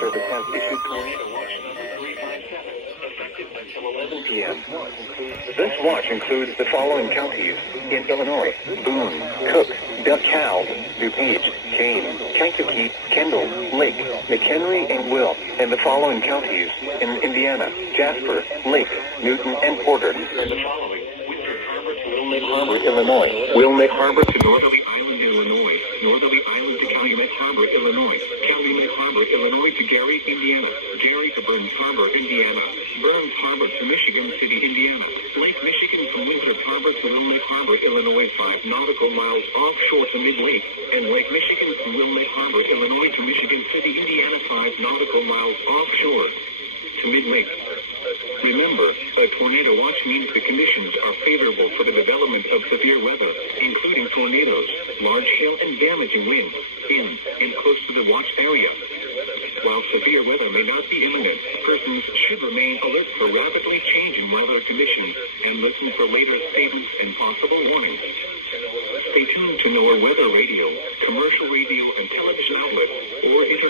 Service has issued tornado watch number 357, effective until 11 p.m. This watch includes the following counties in Illinois: Boone, Cook, DeKalb, DuPage, Kane, Kankakee, Kendall, Lake, McHenry, and Will, and the following counties in Indiana: Jasper, Lake, Newton, and Porter, and the following: Winthrop Harbor to Wilmette Harbor, Illinois; Wilmette Harbor to Northerly Island, Illinois; Northerly Island to Calumet Harbor, Illinois; Calumet Harbor, Illinois to Gary, Indiana; Gary to Burns Harbor, Indiana; Burns Harbor to Michigan City, Indiana; Lake Michigan from Winthrop Harbor to Wilmette Harbor, Illinois, 5 nautical miles offshore to Mid-Lake; and Lake Michigan from Wilmette Harbor, Illinois to Michigan City, Indiana, 5 nautical miles offshore to Mid-Lake. Remember, a tornado watch means the conditions are favorable for the development of severe weather, including tornadoes, large hail, and damaging winds in and close to the watch area. While severe weather may not be imminent, persons should remain alert for rapidly changing weather conditions and listen for later statements and possible warnings. Stay tuned to NOAA weather radio, commercial radio and television outlets, or internet